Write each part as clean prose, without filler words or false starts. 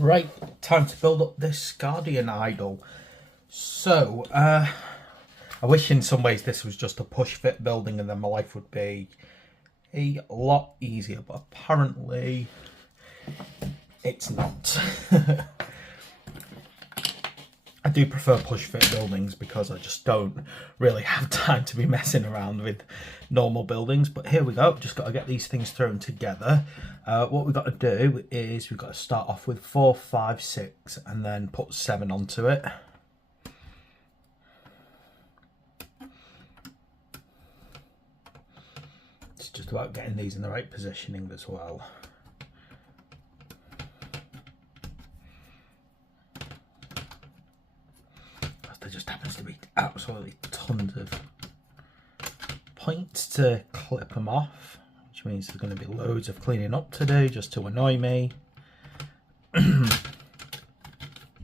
Right, time to build up this Guardian idol. So, I wish in some ways this was just a push fit building and then my life would be a lot easier, but apparently it's not. I do prefer push fit buildings because I just don't really have time to be messing around with normal buildings. But here we go, just got to get these things thrown together. What we've got to do is we've got to start off with 4, 5, 6 and then put 7 onto it. It's just about getting these in the right positioning as well. There just happens to be absolutely tons of points to clip them off, which means there's going to be loads of cleaning up to do just to annoy me. And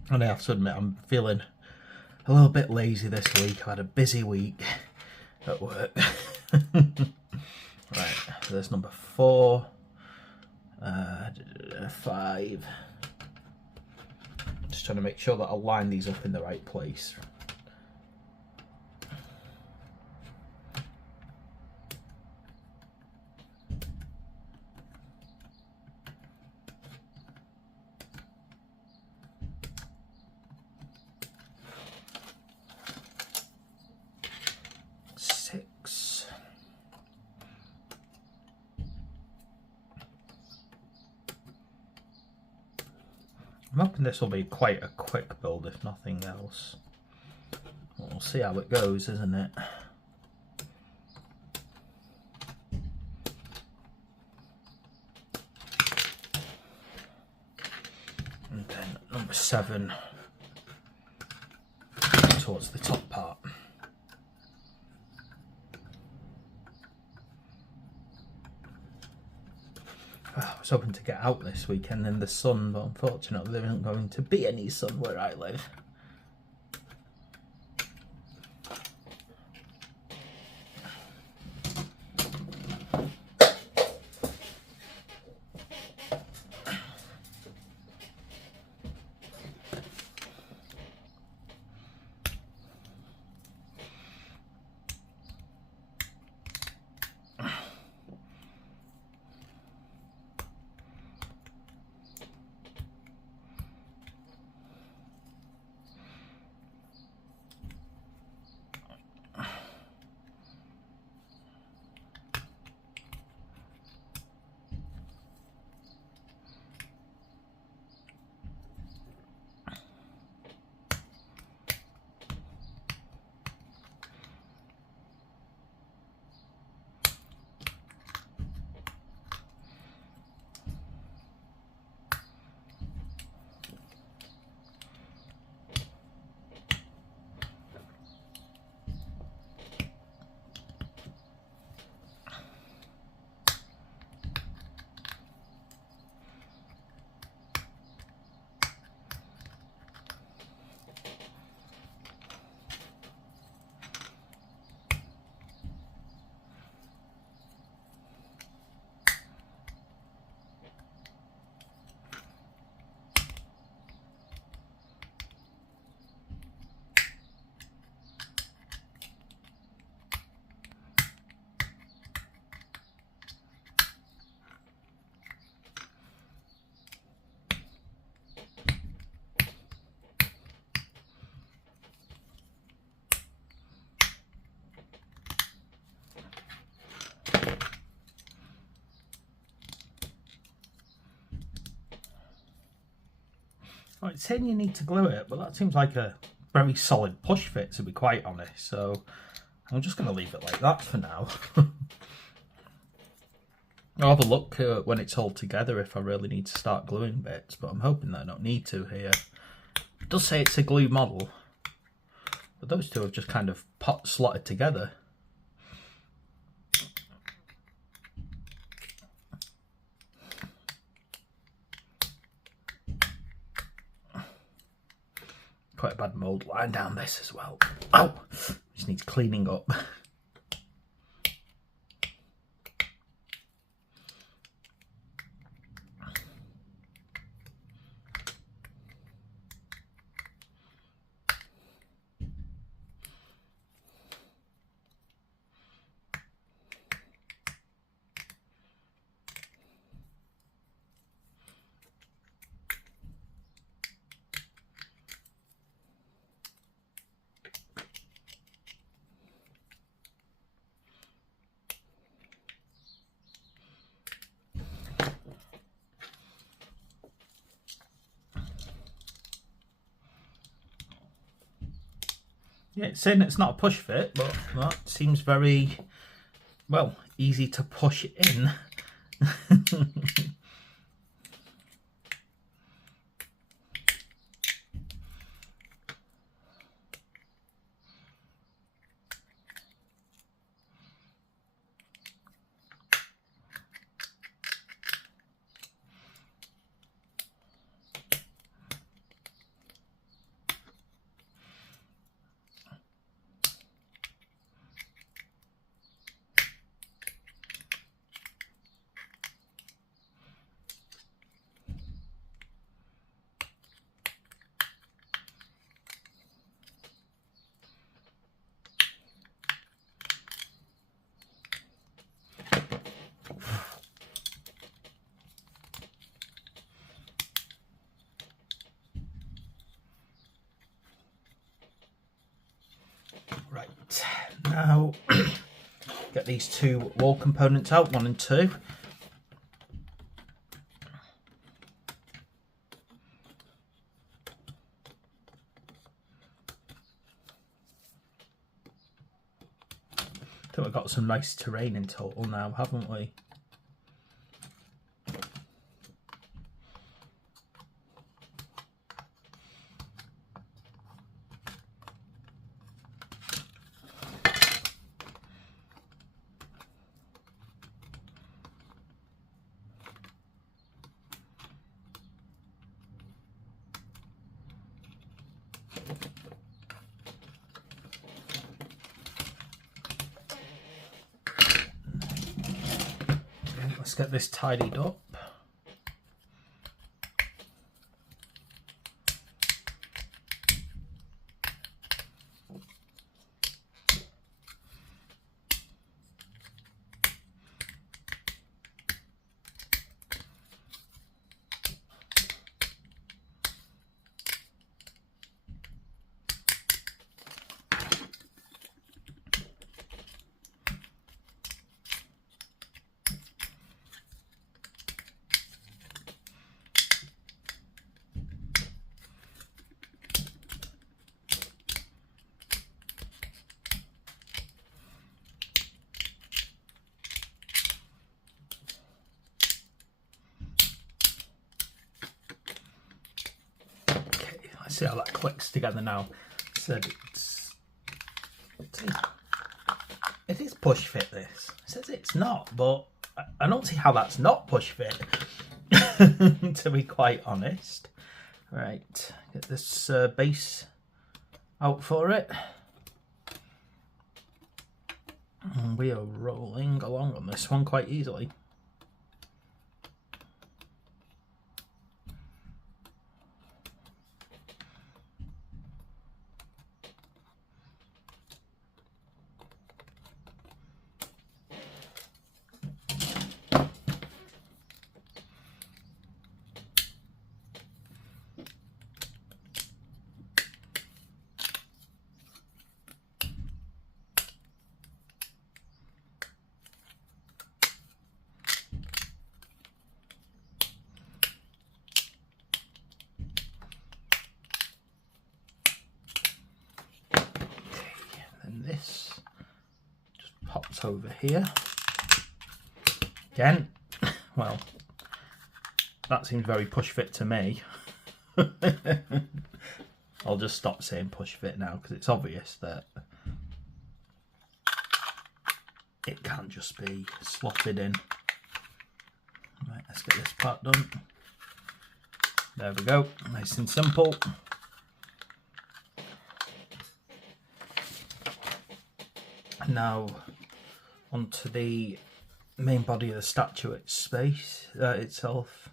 I have to admit I'm feeling a little bit lazy this week. I've had a busy week at work. Right, so there's number 4, 5. Just trying to make sure that I line these up in the right place. I'm hoping this will be quite a quick build if nothing else. We'll see how it goes, isn't it? And then number 7 towards the top part. I was hoping to get out this weekend in the sun, but unfortunately there isn't going to be any sun where I live. Right, it's saying you need to glue it, but that seems like a very solid push fit, to be quite honest, so I'm just going to leave it like that for now. I'll have a look when it's all together if I really need to start gluing bits, but I'm hoping that I don't need to here. It does say it's a glue model, but those two have just kind of slotted together. Quite a bad mould line down this as well. Oh, just needs cleaning up. Yeah, it's saying it's not a push fit, but that seems very, well, easy to push in. Right, now get these two wall components out, 1 and 2. I think we've got some nice terrain in total now, haven't we? Let's get this tidied up. See how that clicks together now. Said it is push fit. This it says it's not, but I don't see how that's not push fit. To be quite honest. Right, get this base out for it, and we are rolling along on this one quite easily. This just pops over here again. Well, that seems very push fit to me. I'll just stop saying push fit now because it's obvious that it can't just be slotted in. Right, let's get this part done. There we go, nice and simple. Now onto the main body of the statue itself.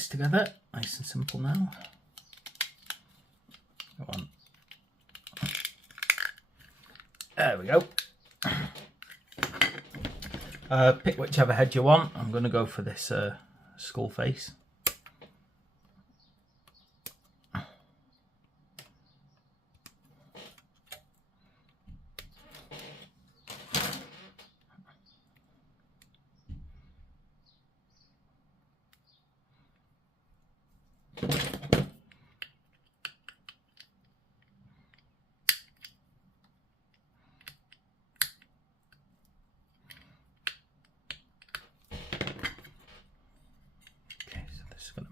this together, nice and simple now. Go on. There we go. Pick whichever head you want. I'm going to go for this skull face.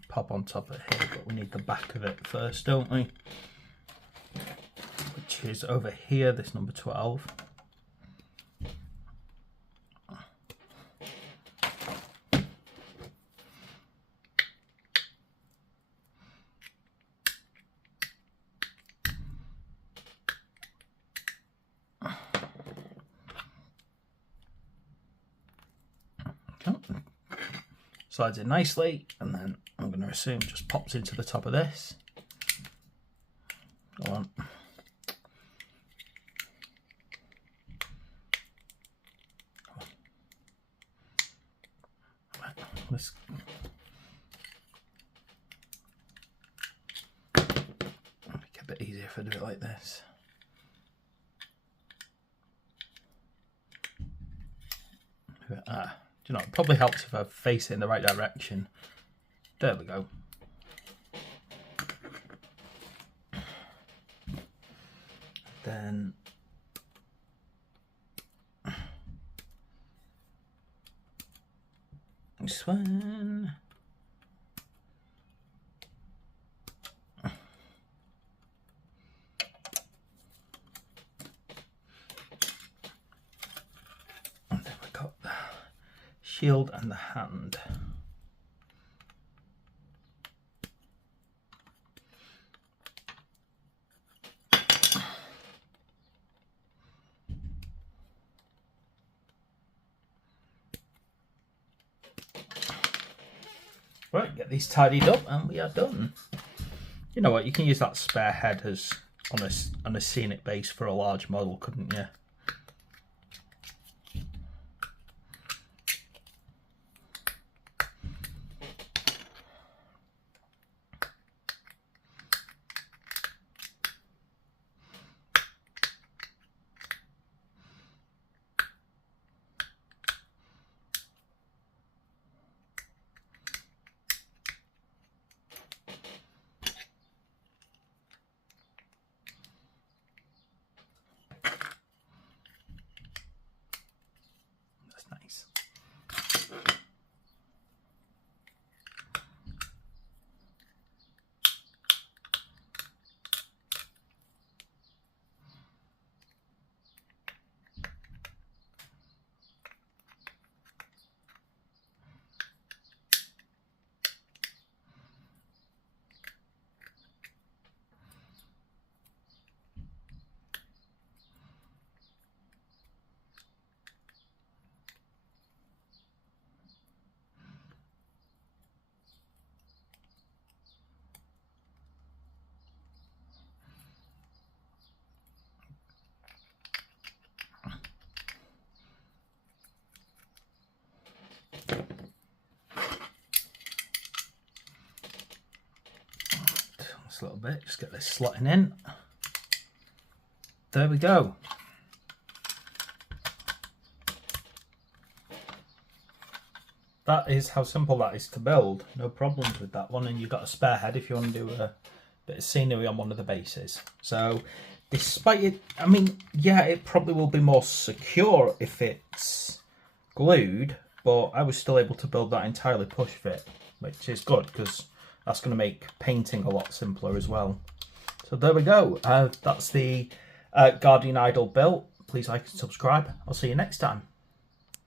Pop on top of here, but we need the back of it first, don't we? Which is over here, this number 12. Slides in nicely, and then I'm going to assume just pops into the top of this. Go on. Let's make it a bit easier if I do it like this. Do you know, it probably helps if I face it in the right direction. There we go. Then this one. And then we got the shield and the hand. Right, get these tidied up and we are done. You know what, you can use that spare head as on a scenic base for a large model, couldn't you? Nice. A little bit, just get this slotting in. There we go. That is how simple that is to build. No problems with that one, and you've got a spare head if you want to do a bit of scenery on one of the bases. So despite it, I mean, yeah, it probably will be more secure if it's glued, but I was still able to build that entirely push fit, which is good because that's going to make painting a lot simpler as well. So there we go. That's the Guardian Idol built. Please like and subscribe. I'll see you next time.